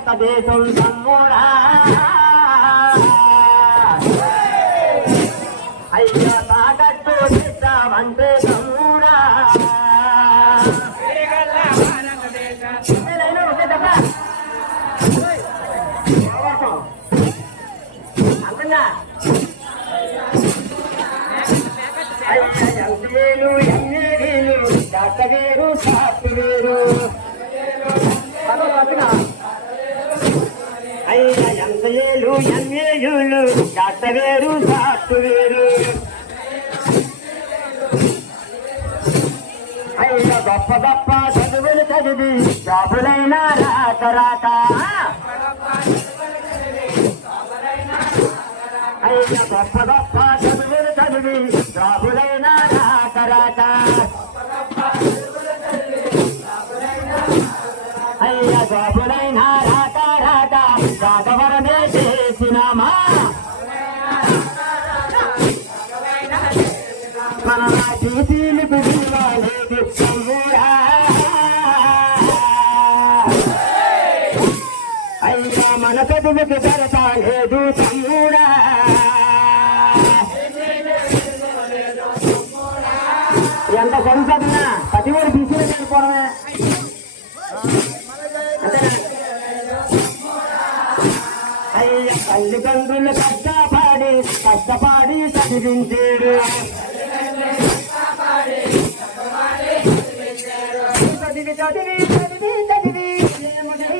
భారతదేశం తమ్ముడా అయ్యో తాకట్టు ఇస్తామంటే తమ్ముడా ఏలైనా ఒకే వేరు ఎస్ఏలు అయ్యా ఎంఏలు ఎంఏలు డాక్టర్ వేరు సాఫ్ట్వేరు అయ్యా గొప్ప గొప్ప చదువులు చదివి జాబులైన రాక రాక అయ్యా గొప్ప గొప్ప చదువులు చదివి జాబులైన రాక రాక అయ్యా జాబులైనా రాక మన చదువుకి కొరత తమ్ముడా ఎంత కొనుసన్నా ప్రతి వాడు తీసుకుని చనిపోవడమే తల్లిదండ్రులు కష్టపడి కష్టపడి చదివించాడు. చదివి చదివి చదివి చదివి.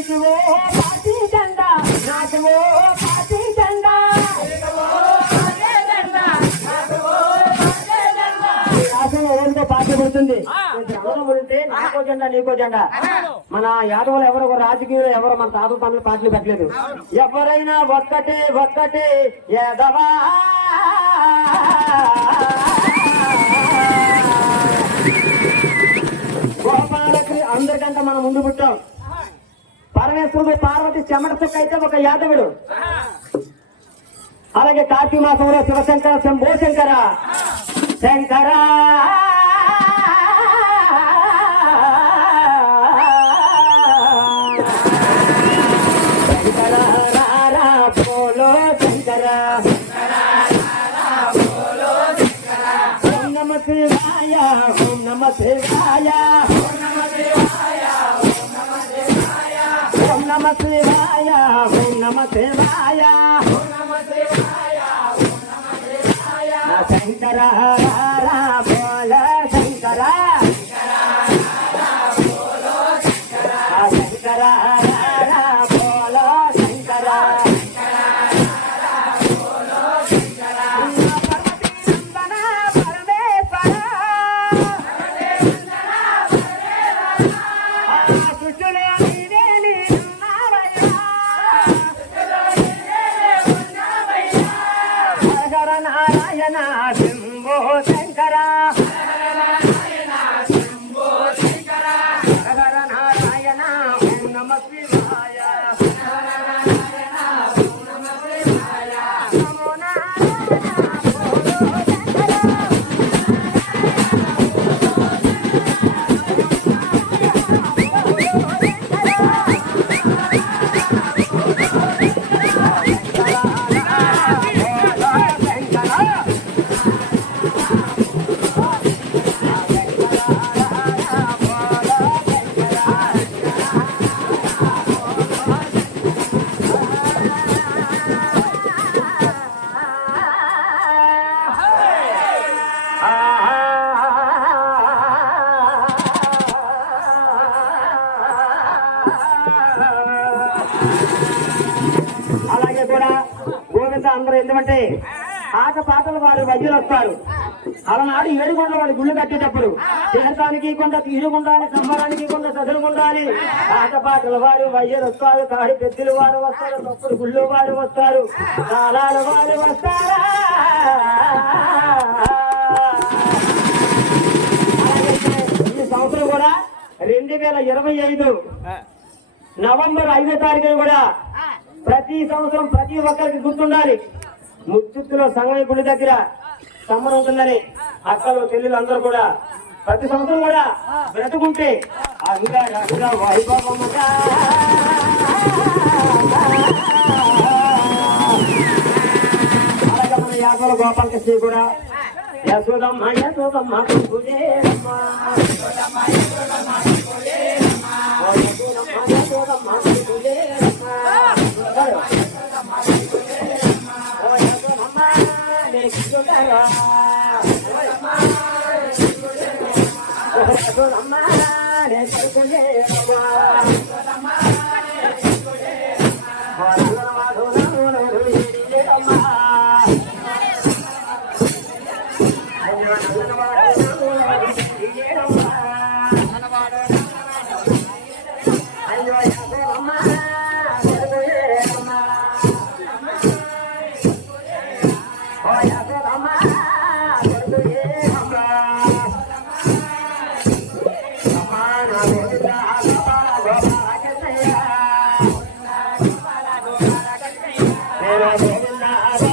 పార్టీ జెండా నాకు పార్టీ జెండా. ఈ రాష్ట్రంలో ఎవరికో పార్టీ పుడుతుంది? ఎవరు పుడితే నాకో జెండా నీకో జెండా. మన యాదవులు ఎవరు ఒక రాజకీయంలో ఎవరు మన తాత పనులు పార్టీలు పెట్టలేదు. ఎవరైనా ఒక్కటే ఒక్కటే ఎదవా. గోపాలకి అందరికంటే మనం ముందు పుట్టాం. పరమేశ్వరుడు పార్వతి చెమట అయితే ఒక యాదవుడు. అలాగే కార్తీక మాసంలో శివశంకర శంభో శంకర. శంకరా ఓం నమ శివాయ శంకర రారా శంకరా. ఎందుకంటే ఆట పాటలు వారు వజ్జలు వస్తారు. అలనాడు ఏడుకొండ వాడి గుళ్ళు కట్టేటప్పుడు తీర్థానికి కొంత తీసుకుండాలి సంబరానికి కొంత చదువుకుండాలి ఆట పాటల వారు వయ్యలు వస్తారు. కాడి పెద్దలు వారు వస్తారు తప్పుడు గుళ్ళు వారు వస్తారు. కాలాల వారు వస్తారా? ఈ సంవత్సరం కూడా రెండు వేల ఇరవై ఐదు నవంబర్ ఐదో తారీఖున కూడా ప్రతి సంవత్సరం ప్రతి ఒక్కరికి గుర్తుండాలి. ముచ్చుత్తులో సంగయ్య గుడి దగ్గర సమ్మర్ ఉంటుందని అక్కలు చెల్లెలు అందరూ కూడా ప్రతి సంవత్సరం కూడా బ్రతుకుంటే అంగ వైభవముగా అలాగే మన యాదవ గోపాలకృష్ణ కూడా యశోదమ్మ యశోదమ్మ యశోదమ్మ, యశోదమ్మ నెక్కించుతారా. ఓ యశోదమ్మ, అయ్యో